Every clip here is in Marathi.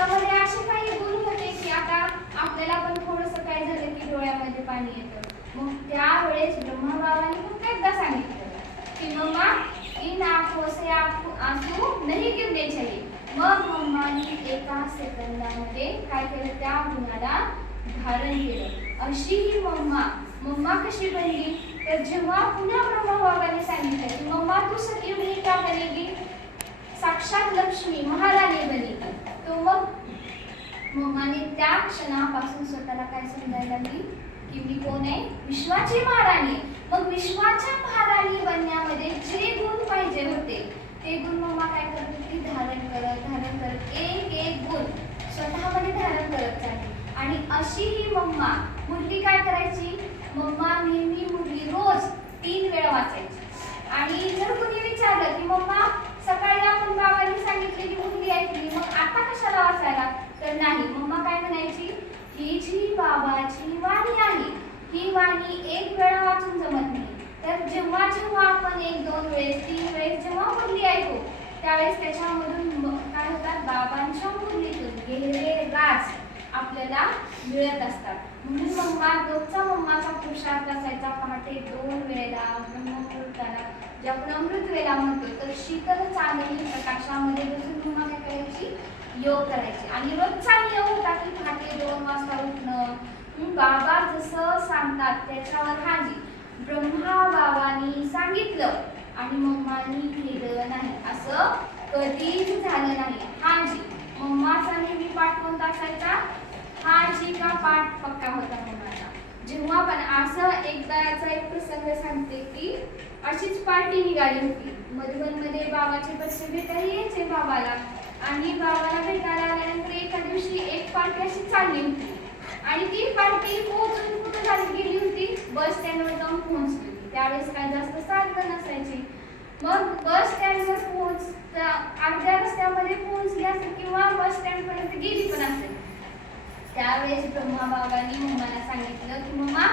त्याच्यामध्ये असे काही गुण होते की आता आपल्याला पण थोडंसं काय झालं की डोळ्यामध्ये पाणी येतं. मग त्यावेळेस ब्रह्मबाबांनी फक्त एकदा सांगितलं की मम्मा इन आंखों से आंसू नहीं गिरने चाहिए. मग मम्मानी एका सेकंदामध्ये काय केलं, त्या गुणाला धारण केलं. अशी ही मम्मा कशी बनली तर जेव्हा पुन्हा ब्रह्मबाबांनी सांगितलं की मम्मा तू सखी क्या बनेगी, साक्षात लक्ष्मी महाराणी बनेगी, तो मग मम्माने त्या क्षणापासून स्वतःला काय समजायला लागली की मी कोण आहे, विश्वाची महाराणी. मग विश्वाच्या महाराणी बनण्यामध्ये जे गुण पाहिजे होते ते गुण मम्मा काय करत होती, धारण करत एक एक गुण स्वतःमध्ये धारण करत चालली. आणि अशी ही मम्मा मुरली काय करायची, मम्मा नेहमी मुरली रोज 3 वेळा वाचायची. आणि जर कुणी विचारलं की मम्मा सकाळी आपण बाबांनी सांगितलेली मुरली ऐकली, मग आता कशाला वाचायला, तर नाही, मम्मा काय म्हणायची, ही जी बाबाची वाणी आहे ही वाणी एक वेळा वाचून जमत नाही. तर जेव्हा जेव्हा आपण 1 2 वेळेस 3 वेळेस जेव्हा मुरली ऐकू त्यावेळेस त्याच्यामधून काय होतात, बाबांच्या मुरलीतून गेलेले राज आपल्याला मिळत असतात. म्हणून मम्माचा पुरुषार्थ असायचा पहाटे 2 वेळेला ब्रह्ममुहूर्ताला, जे आपण अमृत वेळा म्हणतो, तर शीतल चांदणी प्रकाशामध्ये बसून मम्मा काय करायची, योग करायची. आणि रोजचा नियम होता की पहाटे 2 वाजता उठणं. बाबा जसं सांगतात त्याच्यावर हाजी. ब्रह्मा बाबांनी सांगितलं आणि मम्मानी केलं नाही असं कधीच झालं नाही. हाजी मम्माचा नेहमी पाठ कोणता असायचा, हाजी का पाठ पक्का होता मम्माचा. जेव्हा पण असं एकदाचा एक प्रसंग सांगते की अशीच पार्टी निघाली होती. मधुबनमध्ये बाबाचे बच्चे भेटायला यायचे बाबाला, आणि बाबाला भेटायला आल्यानंतर एका दिवशी एक पार्टी अशी चालली होती आणि ती पार्टी पोहोचून कुठे गेली होती, बस स्टँडवर जाऊन पोहोचली होती. त्यावेळेस काय जास्त साधन नसायची. मग बस स्टँडवर अर्ध्या रस्त्यामध्ये पोहोचली असेल किंवा बस स्टँड पर्यंत गेली पण असेल. त्यावेळेस ब्रह्मा बाबांनी मम्माला सांगितलं की मम्मा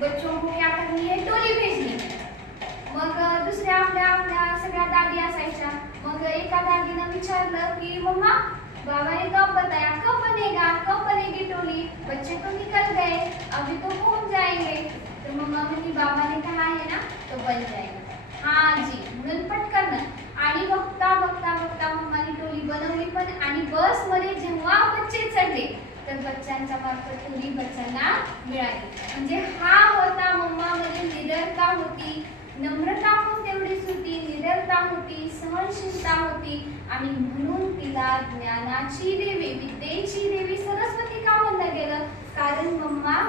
बच्चों को क्या करनी है, टोली भेजनी. मग दुसऱ्या आपल्या सगळ्या दादी असायच्या. मग एका दादीनं विचारलं की मम्मा बाबा ने कब बताया, कब बनेगी टोली, बच्चे तो निकल गए, अभी तो पहुंच जाएंगे. तर मम्मा म्हणाली बाबा ने कहा है ना तो बन जाएगा. हाँ जी म्हणून पटकन. आणि बघता मम्माने टोली बनवली पण. आणि बस मध्ये जेव्हा बच्चे चढले तर बच्चांच्या मार्फत टोली बच्चांना मिळाली. म्हणजे हा होता मम्मामध्ये निडरता होती, नम्रता पण तेवढीच होती, निडरता होती, सहनशीलता होती. आणि म्हणून तिला ज्ञानाची देवी, विद्येची देवी सरस्वती का म्हणलं गेलं, कारण मम्मा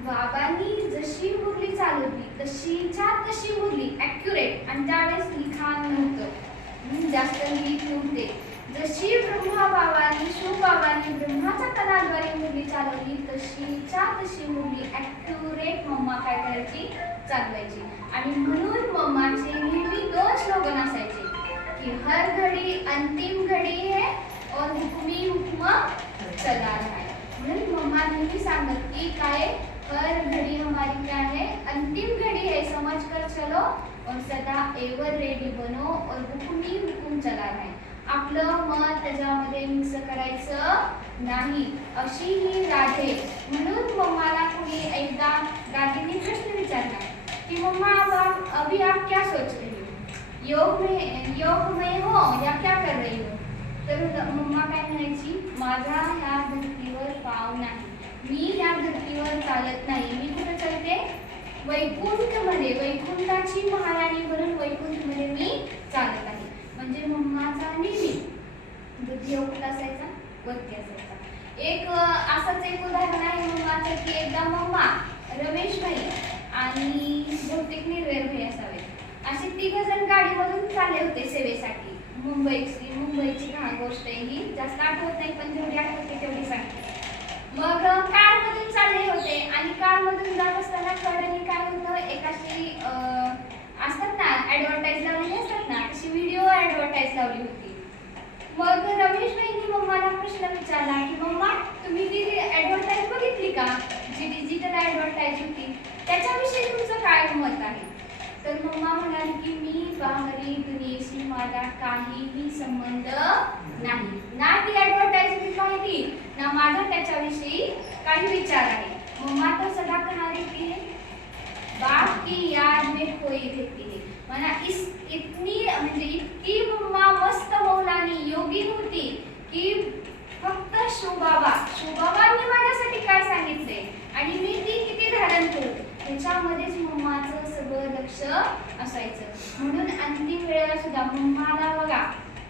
बाबांनी जशी मुरली चालवली तशीच्या तशी मुरली, ॲक्युरेट. आणि त्यावेळेस लिखाण नव्हतं, जास्त लिहित नव्हते. जशी ब्रह्मा बाबांनी शिवबाबांनी ब्रह्माच्या कणाद्वारे मुरली चालवली तशीच्या तशी मुरली ॲक्युरेट मम्मा काय करायची, चालवायची. आणि म्हणून मम्माचे नेहमी 2 स्लोगन असायचे कि हर घड़ी अंतिम घड़ी है और हुक्मी हुक्म चला रहा है. म्हणून मम्मा नेहमी सांगत की काय, हर घड़ी हमारी क्या है, अंतिम घड़ी है, समझ कर चलो और सदा एवर रेडी बनो और हुक्मी हुकुम चला रहा है. आपलं मत त्याच्यामध्ये मिक्स करायचं नाही, अशी ही राधे. म्हणून मम्माला कोणी एकदा दादीने प्रश्न विचारला कि मम्मा अभी आप क्या सोच रही हो, योग में हो या क्या कर रही हो. तर मम्मा काय म्हणायची, माझा ह्या धर्तीवर पाव नाही, मी या धर्तीवर चालत नाही, मी कुठे चालते, वैकुंठमध्ये, वैकुंठाची महाराणी बनून वैकुंठमध्ये मी चालत आहे. म्हणजे मम्माचा नेहमी बुद्धी कुठं असायचा, वरती असायचा. एक असंच एक उदाहरण आहे मम्माचं की एकदा मम्मा, रमेश भाई आणि बहुतेक निर्वेर भाई असावे, असे 3 जण गाडीमधून चालले होते सेवेसाठी. मुंबईची गोष्ट आहे ही, जास्त आठवत नाही पण जेवढी आठवते तेवढी सांगते. मग कारमधून चालले होते आणि कारमधून जात असताना कडेने काय होतं, एक अशी असतात ना ॲडव्हर्टाईज लावलेली असतात ना, तशी व्हिडिओ ॲडव्हर्टाईज लावली होती. मग रमेश भाईंनी मम्माला प्रश्न विचारला की मम्मा तुम्ही ती ॲडव्हर्टाईज बघितली का, जी डिजिटल ॲडव्हर्टाईज होती, त्याच्याविषयी तुमचं काय मत आहे. तर मम्मा म्हणाली की मी बाहेरील दुनियेशी माझा काहीही संबंध नाही, ना ती ऍडव्हर्टाइजमेंट पाहिली ना माझा त्याच्याविषयी काही विचार आहे. मम्मा तो सदा कहा रहती है, बाप की याद में खोई रहती है. मला इतनी म्हणजे इतकी मम्मा मस्त मौलानी योगी होती की फक्त शिवबाबांनी माझ्यासाठी काय सांगितले आणि मी ती किती धारण करू त्याच्यामध्येच मम्माचं सगळं लक्ष असायचं. म्हणून अंतिम वेळेला सुद्धा मम्माला बघा,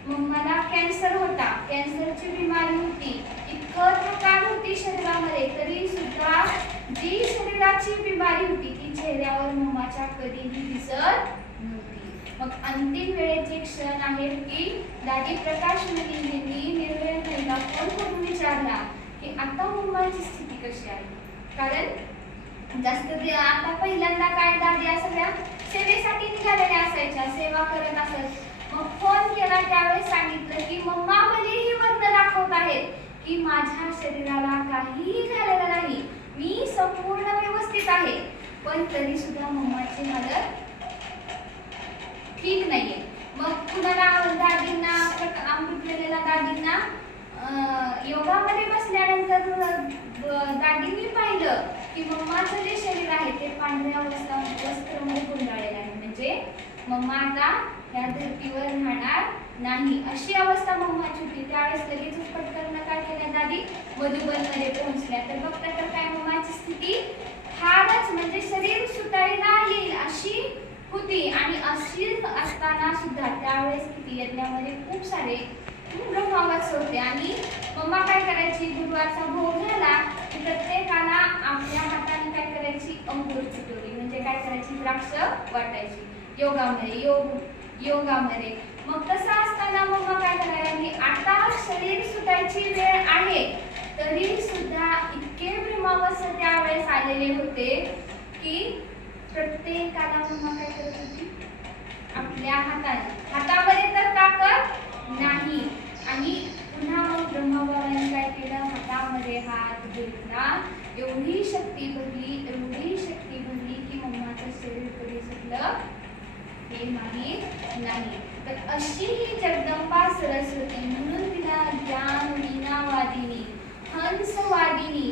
मम्माला कॅन्सर होता, कॅन्सरची बिमारी होती, इतकं थकान होती शरीरामध्ये, तरी सुद्धा जी शरीराची बिमारी होती ती चेहऱ्यावर मम्माच्या कधीही दिसत नव्हती. मग अंतिम वेळेचे क्षण आहेत की दादी प्रकाश मलिनींनी निर्वेळ महिला फोन करून विचारला की आता मम्माची स्थिती कशी आहे. कारण जास्त आता पहिल्यांदा काय दादी सगळ्या सेवेसाठी निघालेल्या असायच्या, सेवा करत असत. मग फोन केला त्यावेळेस सांगितलं की मम्मा भलेही वर्ण दाखवत आहेत की माझ्या शरीराला काहीही झालेलं नाही, मी संपूर्ण व्यवस्थित आहे, पण तरी सुद्धा मम्माची हालत ठीक नाहीये. मग कुणाला दादींना अमृतलेल्या दादींना योगामध्ये बसल्यानंतर दादींनी पाहिलं की मम्माचं जे शरीर आहे ते पांढऱ्या वस्त्रामध्ये गुंडाळलेलं आहे, म्हणजे मम्मा आता या धर्तीवर राहणार नाही अशी अवस्था मम्माची होती. त्यावेळेस लगेच पटकन काय केलं दादी मधुबनमध्ये पोहोचल्या. तर बघता तर काय मम्माची स्थिती फारच म्हणजे शरीर सुटायला येईल अशी होती. आणि अशी असताना सुद्धा त्यावेळेस किती यज्ञामध्ये खूप सारे ब्रह्मवत्स होते आणि मम्मा काय करायची, गुरुवारचा भोग झाला की प्रत्येकाला आपल्या हाताने काय करायची अंगूर चिटोरी म्हणजे काय करायची द्राक्ष वाटायची योगामध्ये. मग तसं असताना मम्मा काय करायला की आता शरीर सुटायची वेळ आहे तरी सुद्धा इतके ब्रह्मवत्स त्यावेळेस आलेले होते की प्रत्येकाला मम्मा काय करत होती आपल्या हातामध्ये तर ताकद नाही. आणि पुन्हा मग ब्रह्मबाबांनी काय केलं, हातामध्ये हात घेतला, एवढी शक्ती भरली की मम्माचं शरीर कधी सुटलं हे माहीत नाही. तर अशी ही जगदंबा सरस्वती, म्हणून तिला ज्ञान वीणावादिनी हंसवादिनी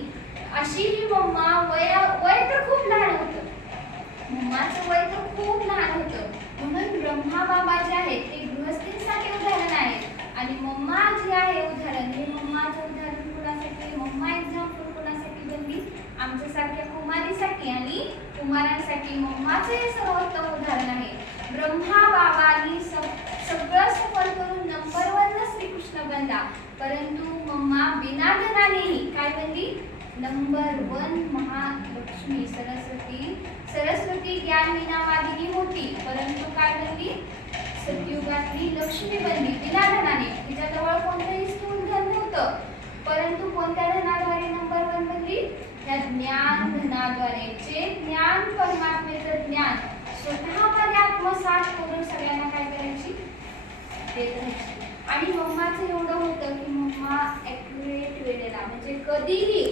अशी ही मम्मा. वय तर खूप लहान होतं, मम्माचं वय तर खूप लहान होतं, म्हणून ब्रह्मा बाबा जे आहेत ते गृहस्थींसाठी उदाहरण आहे आणि मम्मा जी आहे उदाहरण, हे मम्माचं उदाहरण कोणासाठी, मम्मा एक्झाम्पल कोणासाठी बनली, आमच्यासारख्या कुमारीसाठी आणि कुमारांसाठी मम्माचं हे सर्वोत्तम उदाहरण आहे. ब्रह्मा बाबांनी सगळं सफल करून नंबर 1 श्रीकृष्ण बनला, परंतु मम्मा बिना धनानेही काय बनली नंबर 1 महालक्ष्मी सरस्वती ज्ञान वीणावादिनी होती, परंतु काय बनली सतयुगातली लक्ष्मी बनली बिना धनाने. तिच्याजवळ कोणतंही स्थूल धन नव्हतं, परंतु कोणत्या धनाद्वारे नंबर 1 बनली, त्या ज्ञान धनाद्वारे. जे ज्ञान परमात्मेचं ज्ञान स्वतःमध्ये आत्मसात करून सगळ्यांना काय करायची देत राहायची. आणि मम्माचं एवढं होतं की मम्मा ॲक्युरेट वेळेला म्हणजे कधीही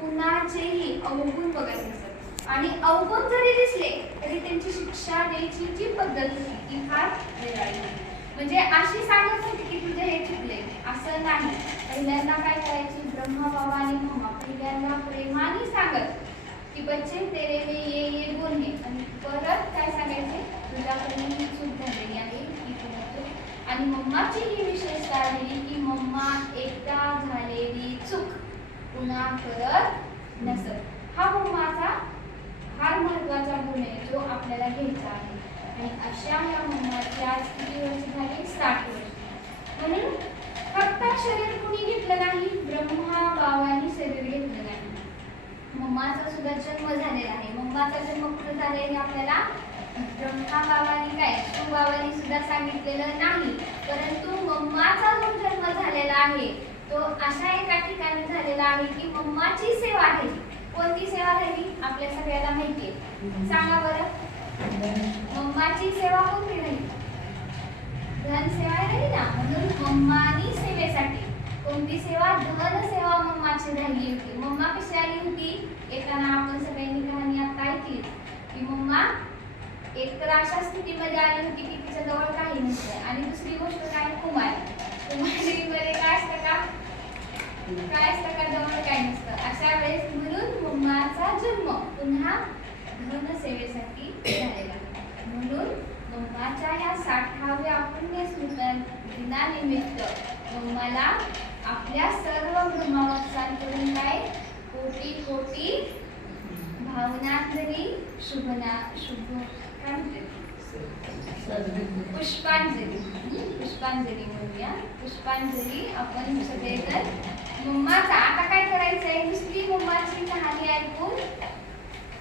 कुणाचेही अवगुण बघत नसत आणि अवगुण जरी दिसले तरी त्यांची शिक्षा द्यायची जी पद्धत होती ती फार वेगळी होती. म्हणजे अशी सांगत होती की तुझे हे चुकले असं नाही. पहिल्यांदा काय करायची ब्रह्मा बाबा आणि मम्मा पहिल्यांदा प्रेमाने सांगत की बच्चे तेरे में ये गुण है, आणि परत काय सांगायचे तुझ्याकडे ही चूक झालेली आहे ही चूक. आणि मम्माची ही विशेषता आहे की मम्मा एकदा झालेली चूक पुन्हा करत नसत. हा मम्माचा फार महत्वाचा गुण आहे जो आपल्याला घ्यायचा आहे. आणि अशा या मम्माची आज किती वर्ष झाली 60 वर्ष. म्हणून फक्त शरीर कुणी घेतलं नाही, ब्रह्मा बाबांनी शरीर घेतलं नाही. मम्माचा सुद्धा जन्म झालेला आहे. मम्माचा जन्म कुठं झाला हे आपल्याला ब्रह्मा बाबांनी काय शिवबाबांनी सुद्धा सांगितलेलं नाही, परंतु मम्माचा जो जन्म झालेला आहे तो अशा एका ठिकाणी झालेला आहे की मम्माची सेवा आहे. कोणती सेवा झाली आपल्या सगळ्याला माहिती आहे, सांगा बरं मम्माची सेवा कोणती झाली, धन सेवा झाली ना. म्हणून मम्मानी सेवेसाठी कोणती सेवा, धन सेवा मम्माची झाली होती. मम्मा कशी आली होती, येताना आपण सगळ्यांनी कहाणी आता ऐकली की मम्मा एक तर अशा स्थितीमध्ये आली होती की तिच्या जवळ काही नसतं आणि दुसरी गोष्ट काय कुमारीमध्ये काय असतं का जवळ काही नसतं. अशा वेळेस म्हणून मम्माचा जन्म पुन्हा धन सेवेसाठी झालेला. म्हणून मम्माच्या या 60व्या पुण्यस्मृती दिनानिमित्त मम्माला आपल्या सर्व ब्रह्मवत्सांकडून काय कोटी कोटी भावनांजली शुभ काय म्हणते पुष्पांजली म्हणूया. पुष्पांजली आपण सगळेजण मम्माचा. आता काय करायचंय, नुसती मम्माची कहाणी ऐकून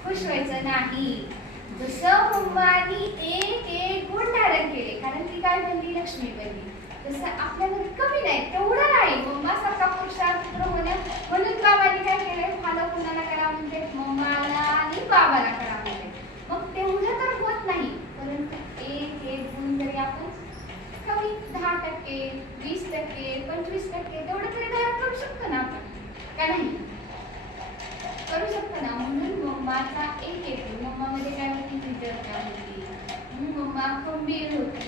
खुश व्हायचं नाही. जसं मम्मानी एक गुण धारण केले, कारण ती काय बनली, लक्ष्मी बनली, तसं आपल्यामध्ये कमी नाही, तेवढं नाही. मम्मा सारखा पुरुषार्थ होण्या म्हणून बाबांनी काय केलंय, फॉलो कुणाला करा म्हणते, मम्माला आणि बाबाला करा म्हणते. मग तेवढं तर होत नाही, परंतु एक गुण जरी आपण कमी 10%, 20%, 25% तेवढं तरी धारण करू शकतो ना आपण, का नाही करू शकतो ना. म्हणून मम्माचा एक मम्मामध्ये काय होती, विद्यार्थ्या होती, मम्मा खंबीर होती.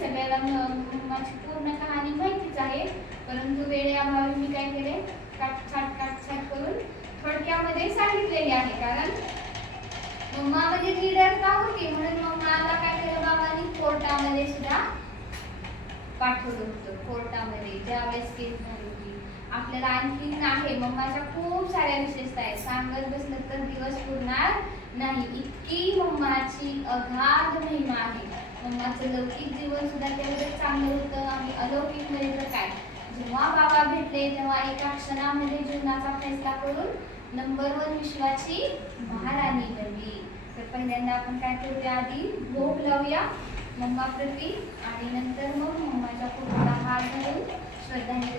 सगळ्याला मम्माची पूर्ण कहाणी माहितीच आहे, परंतु वेळेअभावी मी काय केले, काटछाट करून थोडक्यामध्ये सांगितलेले आहे. कारण मम्मामध्ये लीडरता होती, म्हणून मम्माला काय केलं, बाबांनी कोर्टामध्ये सुद्धा पाठवलं होतं. कोर्टामध्ये ज्यावेळेस केस झाली होती. आपल्याला आणखी आहे, मम्माच्या खूप साऱ्या विशेषता आहेत, सांगत बसलं तर दिवस पुरणार नाही, इतकी मम्माची अगाध महिमा आहे. मम्माचं लौकिक जीवन सुद्धा तेवढंच चांगलं होतं आणि अलौकिक मध्ये तर काय, जेव्हा बाबा भेटले तेव्हा एका क्षणामध्ये जीवनाचा फैसला करून नंबर 1 विश्वाची महाराणी बनली. तर पहिल्यांदा आपण काय करूया, आधी भोग लावूया मम्मा प्रती आणि नंतर मग मम्माच्या फोटोला हात घालून श्रद्धांजली